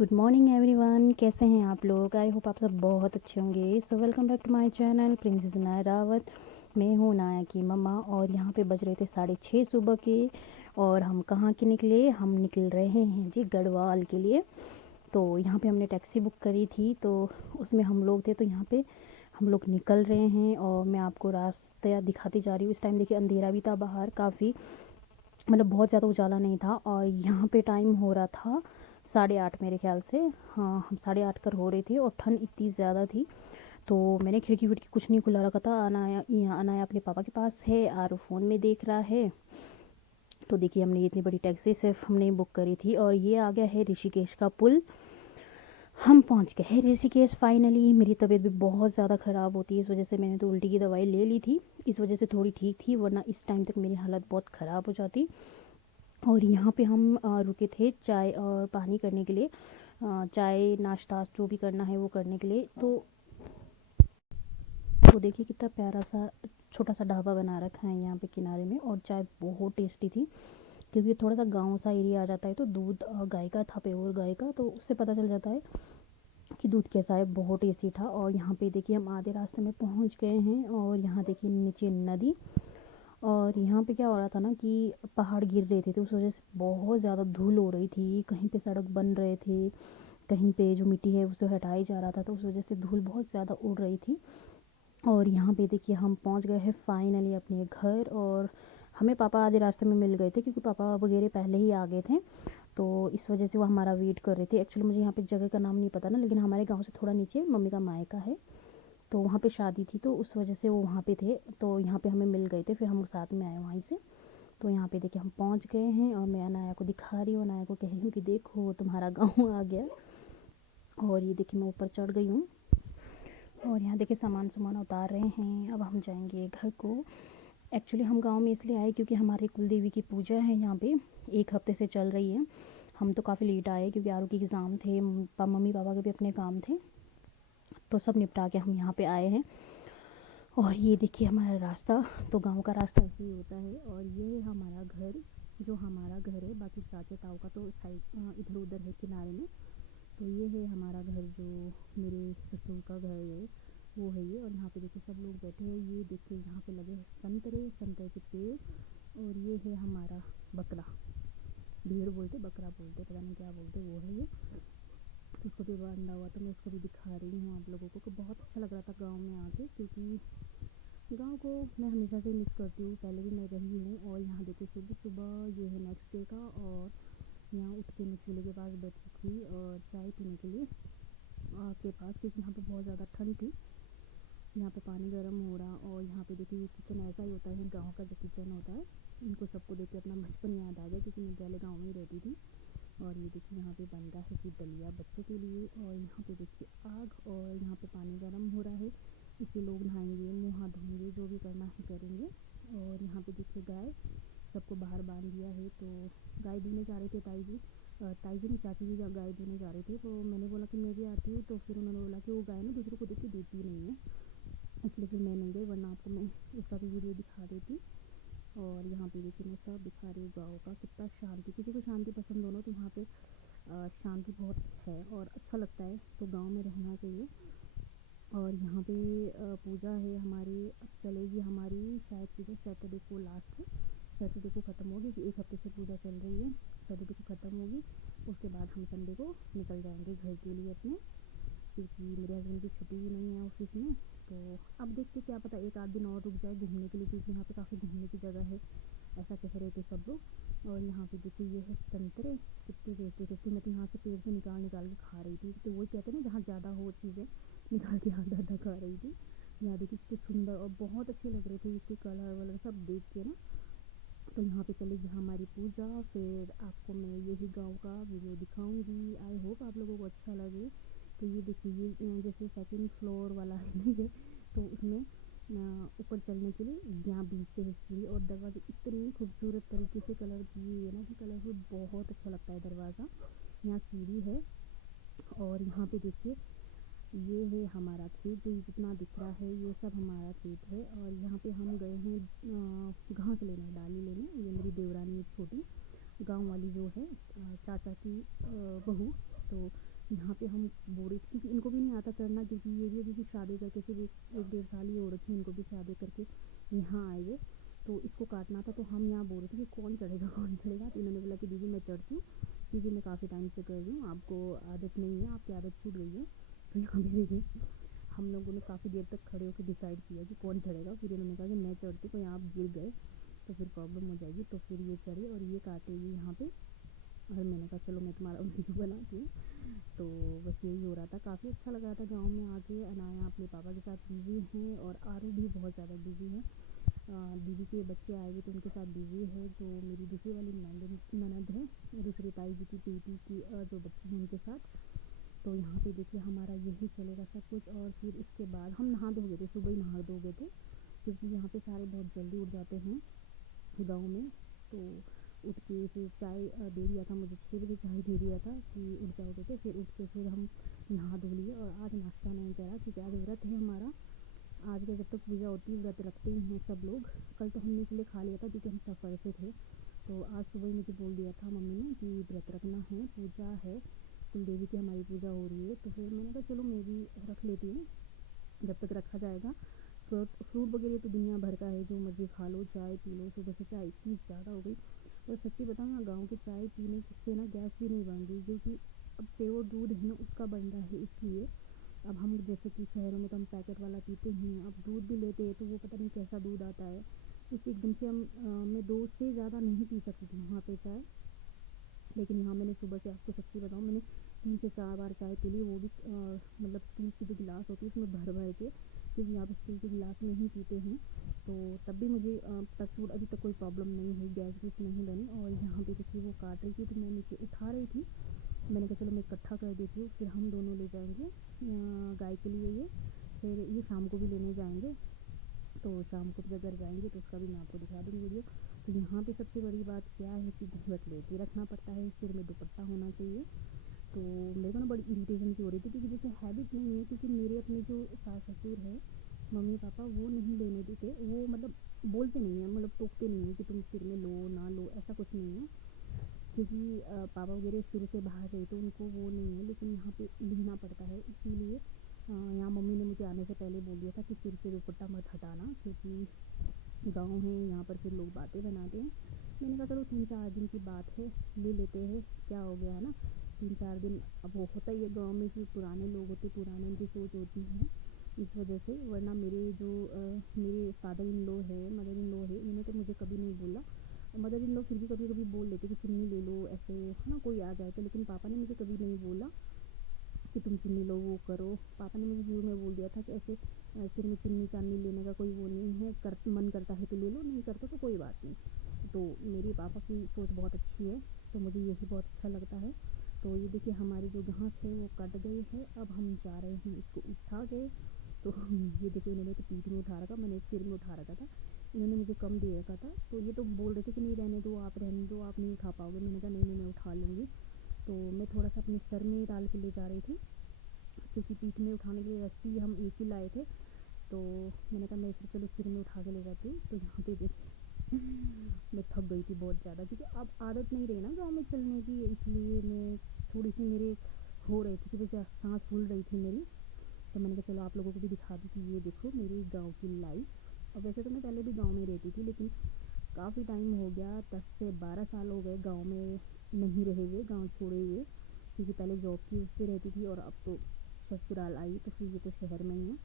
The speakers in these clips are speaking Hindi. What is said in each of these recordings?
गुड मॉर्निंग एवरीवन, कैसे हैं आप लोग। आई होप आप सब बहुत अच्छे होंगे। So welcome back to my channel princess Naya Rawat. मैं हूँ नाया की मम्मा और यहाँ पे बज रहे थे 6:30 सुबह के। और हम कहाँ के निकले, हम निकल रहे हैं जी गढ़वाल के लिए। तो यहाँ पे हमने टैक्सी बुक करी थी, तो उसमें हम लोग थे। तो यहाँ पे हम लोग निकल रहे हैं और मैं आपको रास्ता दिखाती जा रही हूँ। इस टाइम देखिए अंधेरा भी था बाहर काफ़ी, मतलब बहुत ज़्यादा उजाला नहीं था। और यहाँ पे टाइम हो रहा था 8:30 मेरे ख्याल से। हाँ, हम 8:30 कर हो रहे थे और ठंड इतनी ज़्यादा थी। तो मैंने खिड़की विड़की कुछ नहीं खुला रखा था। अनाया यहाँ अनाया अपने पापा के पास है, आरो फ़ोन में देख रहा है। तो देखिए हमने इतनी बड़ी टैक्सी सिर्फ हमने बुक करी थी और ये आ गया है ऋषिकेश का पुल। हम पहुंच गए हैं ऋषिकेश फाइनली। मेरी तबीयत भी बहुत ज़्यादा ख़राब होती है, इस वजह से मैंने तो उल्टी की दवाई ले ली थी। इस वजह से थोड़ी ठीक थी, वरना इस टाइम तक मेरी हालत बहुत ख़राब हो जाती। और यहाँ पे हम रुके थे चाय और पानी करने के लिए। चाय नाश्ता जो भी करना है वो करने के लिए। तो वो देखिए कितना प्यारा सा छोटा सा ढाबा बना रखा है यहाँ पे किनारे में। और चाय बहुत टेस्टी थी, क्योंकि थोड़ा सा गांव सा एरिया आ जाता है। तो दूध गाय का था, प्योर गाय का, तो उससे पता चल जाता है कि दूध कैसा है। बहुत टेस्टी था। और यहाँ पे देखिए हम आधे रास्ते में पहुँच गए हैं और यहाँ देखिए नीचे नदी। और यहाँ पे क्या हो रहा था ना कि पहाड़ गिर रहे थे, तो उस वजह से बहुत ज़्यादा धूल हो रही थी। कहीं पे सड़क बन रहे थे, कहीं पे जो मिट्टी है उसे हटाया जा रहा था, तो उस वजह से धूल बहुत ज़्यादा उड़ रही थी। और यहाँ पे देखिए हम पहुँच गए हैं फाइनली अपने घर। और हमें पापा आधे रास्ते में मिल गए थे, क्योंकि पापा वगैरह पहले ही आ गए थे। तो इस वजह से वो हमारा वेट कर रहे थे। एक्चुअली मुझे यहाँ पे जगह का नाम नहीं पता ना, लेकिन हमारे गाँव से थोड़ा नीचे मम्मी का मायका है, तो वहाँ पे शादी थी, तो उस वजह से वो वहाँ पे थे। तो यहाँ पे हमें मिल गए थे, फिर हम साथ में आए वहीं से। तो यहाँ पे देखिए हम पहुँच गए हैं और मैं अनाया को दिखा रही हूँ, अनाया को कह रही हूँ कि देखो तुम्हारा गाँव आ गया। और ये देखिए मैं ऊपर चढ़ गई हूँ और यहाँ देखिए सामान सामान उतार रहे हैं। अब हम जाएंगे घर को। एक्चुअली हम गांव में इसलिए आए क्योंकि हमारे कुल देवी की पूजा है यहाँ पे, 1 हफ्ते से चल रही है। हम तो काफ़ी लेट आए क्योंकि आरू के एग्ज़ाम थे, मम्मी पापा के भी अपने काम थे, तो सब निपटा के हम यहाँ पे आए हैं। और ये देखिए हमारा रास्ता, तो गांव का रास्ता ऐसे ही होता है। और ये है हमारा घर, जो हमारा घर है। बाकी चाचे ताऊ का तो साइड इधर उधर है किनारे में। तो ये है हमारा घर, जो मेरे ससुर का घर है वो है ये। और यहाँ पे देखिए सब लोग बैठे हैं। ये देखिए यहाँ पे लगे हैं संतरे, संतरे के पेड़। और ये है हमारा बकरा, भेड़ बोलते बकरा बोलते पता नहीं क्या बोलते, वो है ये। तो उसको भी बांधा हुआ, तो मैं उसको भी दिखा रही हूँ आप लोगों को। बहुत अच्छा लग रहा था गाँव में आके, क्योंकि गाँव को मैं हमेशा से मिस करती हूँ, पहले भी मैं रही हूँ। और यहाँ देखिए सुबह सुबह ये है नेक्स्ट डे का। और यहाँ उठ के मैं चूल्हे के पास बैठी थी और चाय पीने के लिए के पास, क्योंकि यहाँ पे बहुत ज़्यादा ठंड थी। यहाँ पे पानी गर्म हो रहा। और यहाँ पे देखिए ये किचन ऐसा ही होता है, गाँव का जो किचन होता है। इनको सबको देख के अपना बचपन याद आ गया, क्योंकि मैं पहले गाँव में ही रहती थी। और ये देखिए यहाँ पे बन रहा है कि दलिया बच्चों के लिए। और यहाँ पे देखिए आग, और यहाँ पे पानी गर्म हो रहा है, इससे लोग नहाएंगे, मुँह हाथ धोएंगे, जो भी करना है करेंगे। और यहाँ पे देखिए गाय सबको बाहर बांध दिया है। तो गाय धोने जा रहे थे ताई जी, ताई जी नहीं चाची जी गाय धोने जा रहे थे। तो मैंने बोला कि मैं भी आती हूँ, तो फिर उन्होंने बोला कि वो गाय ना दूसरों को देख के देती नहीं है, इसलिए फिर मैं नहीं गई, वरना आपको मैं उसका भी वीडियो दिखा देती। और यहाँ पे देखिए मैं सब दिखा रही हूँ गाँव का, कितना शांति, किसी को शांति पसंद हो ना तो यहाँ पे शांति बहुत है और अच्छा लगता है, तो गांव में रहना चाहिए। और यहाँ पे पूजा है हमारी, अब चलेगी हमारी शायद पूजा सैटरडे को, लास्ट है सैटरडे को ख़त्म होगी। 1 हफ्ते से पूजा चल रही है, सैटरडे को ख़त्म होगी। उसके बाद हम संडे को निकल जाएंगे घर के लिए अपने, क्योंकि मेरे हस्बैंड की छुट्टी भी नहीं है ऑफिस में। तो अब देखते क्या पता 1 आध दिन और रुक जाए घूमने के लिए, क्योंकि यहाँ पे काफ़ी घूमने की जगह है, ऐसा कह रहे थे सब लोग। और यहाँ पे देखिए ये है संतरे, कितने टेस्टी टेस्टी। मैं तो यहाँ से पेड़ से निकाल निकाल के खा रही थी, तो वही कहते हैं ना जहाँ ज़्यादा हो चीज़ें, निकाल के आधा आधा खा रही थी। यहाँ देखिए कितने सुंदर और बहुत अच्छे लग रहे थे, इसके कलर वलर सब देख के ना। तो यहाँ पे चलेगी हमारी पूजा, फिर आपको मैं यही गांव का वीडियो दिखाऊंगी। आई होप आप लोगों को अच्छा लगे। तो ये देखिए ये जैसे सेकंड फ्लोर वाला है ये, तो उसमें ऊपर चलने के लिए यहाँ बीच से है सीढ़ी, और दरवाजे इतनी खूबसूरत तरीके से कलर किए हुए ना कि कलरफुल, बहुत अच्छा लगता है दरवाज़ा। यहाँ सीढ़ी है। और यहाँ पे देखिए ये है हमारा खेत, जो जितना दिख रहा है ये सब हमारा खेत है। और यहाँ पे हम गए हैं घास लेने, डाली लेने। ये मेरी देवरानी है छोटी, गांव वाली जो है चाचा की बहू। तो यहाँ पे हम बोरे, क्योंकि इनको भी नहीं आता चढ़ना, क्योंकि ये भी अभी शादी करके सिर्फ एक डेढ़ साल ही हो रखी है इनको भी शादी करके यहाँ आए हुए, तो इसको काटना था। तो हम यहाँ बोल रहे थे कि कौन चढ़ेगा कौन चढ़ेगा, तो इन्होंने बोला कि दीदी मैं चढ़ती हूँ, क्योंकि मैं काफ़ी टाइम से कर रही हूँ, आपको आदत नहीं है, आपकी आदत छूट गई है। तो यहाँ पे देखिए हम लोगों ने काफ़ी देर तक खड़े होकर डिसाइड किया कि कौन चढ़ेगा, फिर इन्होंने कहा कि मैं चढ़ती हूँ, यहाँ आप गिर गए तो फिर प्रॉब्लम हो जाएगी, तो फिर ये चढ़े और ये काटेगी यहाँ पे। और मैंने कहा चलो मैं तुम्हारा वीडियो बनाती हूँ। तो बस यही हो रहा था, काफ़ी अच्छा लग रहा था गांव में आके। अनाया अपने पापा के साथ बिज़ी हैं और आरू भी बहुत ज़्यादा बिज़ी है। दीदी के बच्चे आए हुए तो उनके साथ बिज़ी है, जो मेरी दूसरी वाली ननद है, दूसरी ताई जी की बेटी की जो बच्चे हैं उनके साथ। तो यहाँ पे देखिए हमारा यही चलेगा सब कुछ। और फिर इसके बाद हम नहा धो गए थे, सुबह ही नहा धो गए थे, क्योंकि यहाँ पे सारे बहुत जल्दी उठ जाते हैं गाँव में। तो उठ के फिर चाय दे दिया था मुझे, 6 बजे चाय दे दिया था कि उठ जाओ बेटे। फिर उठ के फिर हम नहा धो लिए और आज नाश्ता नहीं करा, क्योंकि आज व्रत है हमारा। आज का जब तक पूजा होती है व्रत रखते ही हैं सब लोग। कल तो हमने इसलिए खा लिया था क्योंकि हम सफ़र से थे। तो आज सुबह ही मुझे बोल दिया था मम्मी ने कि व्रत रखना है, पूजा है, कुल देवी की हमारी पूजा हो रही है। तो फिर मैंने कहा चलो मैं भी रख लेती हूँ, जब तक रखा जाएगा। फ्रूट वगैरह तो दुनिया भर का है, जो मर्ज़ी खा लो, चाय पी लो। सुबह से चाय इतनी ज़्यादा हो गई, और सच्ची बताऊँ ना गाँव की चाय पीने से ना गैस भी नहीं बन रही, क्योंकि अब प्योर दूध है ना उसका बन रहा है, इसलिए। अब हम जैसे कि शहरों में तो हम पैकेट वाला पीते हैं, अब दूध भी लेते हैं तो वो पता नहीं कैसा दूध आता है, इससे एकदम से मैं 2 से ज़्यादा नहीं पी सकती थी वहाँ पे चाय। लेकिन यहाँ मैंने सुबह से, आपको सच्ची बताऊँ, मैंने 3 से 4 बार चाय पी ली, वो भी मतलब स्टील की जो गिलास होती है उसमें भर भर के, क्योंकि यहाँ पे स्टील के गिलास में ही पीते हैं। तो तब भी मुझे टचवुड अभी तक कोई प्रॉब्लम नहीं हुई, गैस वैस नहीं बनी। और यहाँ पे देखिए वो काट रही थी तो मैं नीचे उठा रही थी, मैंने कहा चलो मैं इकट्ठा कर देती हूँ, फिर हम दोनों ले जाएंगे गाय के लिए ये, फिर ये शाम को भी लेने जाएंगे। तो शाम को जब घर जाएंगे तो उसका भी मैं आपको दिखा दूँगी वीडियो। तो यहाँ पे सबसे बड़ी बात क्या है कि घूंघट लेके रखना पड़ता है, सिर में दुपट्टा होना चाहिए। तो मेरे को ना बड़ी इरिटेशन सी हो रही थी, क्योंकि जैसे हैबिट नहीं है, क्योंकि मेरे अपने जो सास ससुर है, मम्मी पापा, वो नहीं लेने देते, वो मतलब बोलते नहीं हैं, मतलब टोकते नहीं हैं कि तुम सिर में लो ना लो, ऐसा कुछ नहीं है। क्योंकि पापा वगैरह शुरू से बाहर रहे तो उनको वो नहीं है, लेकिन यहाँ पे लेना पड़ता है। इसीलिए यहाँ मम्मी ने मुझे आने से पहले बोल दिया था कि सिर से दुपट्टा मत हटाना, क्योंकि गाँव है यहाँ पर फिर लोग बातें बनाते हैं। मैंने कहा चलो 3-4 दिन की बात है, ले लेते हैं, क्या हो गया है ना, 3-4 दिन। अब वो होता ही है गाँव में, फिर पुराने लोग होते, पुराने उनकी सोच होती है, इस वजह से। वरना मेरे जो मेरे फादर इन लॉ है, मदर इन लॉ है, इन्होंने तो मुझे कभी नहीं बोला। मदर इन लॉ फिर भी कभी कभी बोल लेते कि चुन्नी ले लो, ऐसे है ना, कोई आ जाए तो। लेकिन पापा ने मुझे कभी नहीं बोला कि तुम चुन्नी लो, वो करो। पापा ने मुझे शुरू में बोल दिया था कि ऐसे सिर में चुन्नी चांदनी लेने का कोई वो नहीं है, मन करता है तो ले लो, नहीं करता तो कोई बात नहीं। तो मेरे पापा की सोच बहुत अच्छी है, तो मुझे यही बहुत अच्छा लगता है। तो ये देखिए हमारी जो घास है वो कट गई है, अब हम जा रहे हैं इसको उठा के। तो ये देखो इन्होंने तो पीठ में उठा रखा, मैंने सिर में उठा रखा था, इन्होंने मुझे कम दे रखा था। तो ये तो बोल रहे थे कि नहीं रहने दो, आप रहने दो, आप नहीं उठा पाओगे। मैंने कहा नहीं नहीं मैं उठा लूँगी। तो मैं थोड़ा सा अपने सर में डाल के ले जा रही थी, क्योंकि पीठ में उठाने के लिए रस्सी हम एक ही लाए थे। तो मैंने कहा मैं फिर चलो सिर में उठा के ले जाती हूँ। तो यहाँ पे देखिए मैं थक गई थी बहुत ज़्यादा, क्योंकि अब आदत नहीं रही ना गाँव में चलने की, इसलिए मैं थोड़ी सी मेरे हो रही थी कि जैसे सांस फूल रही थी मेरी। तो मैंने कहा चलो आप लोगों को भी दिखा दूँ कि ये देखो मेरी गाँव की लाइफ। और वैसे तो मैं पहले भी गाँव में रहती थी, लेकिन काफ़ी टाइम हो गया, 10 से 12 साल हो गए गाँव में नहीं रहे हुए, गाँव छोड़े हुए। क्योंकि पहले जॉब की उस पर रहती थी, और अब तो ससुराल आई, तो फिर ये तो शहर में ही है,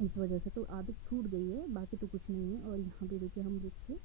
इस वजह से तो आदत छूट गई है, बाकी तो कुछ नहीं है। और यहाँ पे देखिए हम रुक के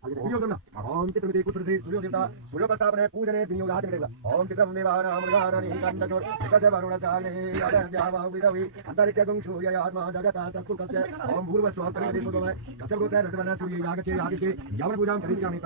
ओम चित्रमिति कुत्रति सूर्यो देवता सूर्योपस्थापने पूजने विनियोगादिदेव ओम चित्रं देवानामृगारणी कंदचोर एकस्य वरुणचाले अदद्यावविदवि अंतरिक्षगुं सूर्ययात्मा जगता तत्कुकस्य ओम भूर्भुवस्वः तन्मति सुगमः कस्य गोत्रे रतवना सूर्य यागचे यागिषे यावन् पूजां करिष्यामि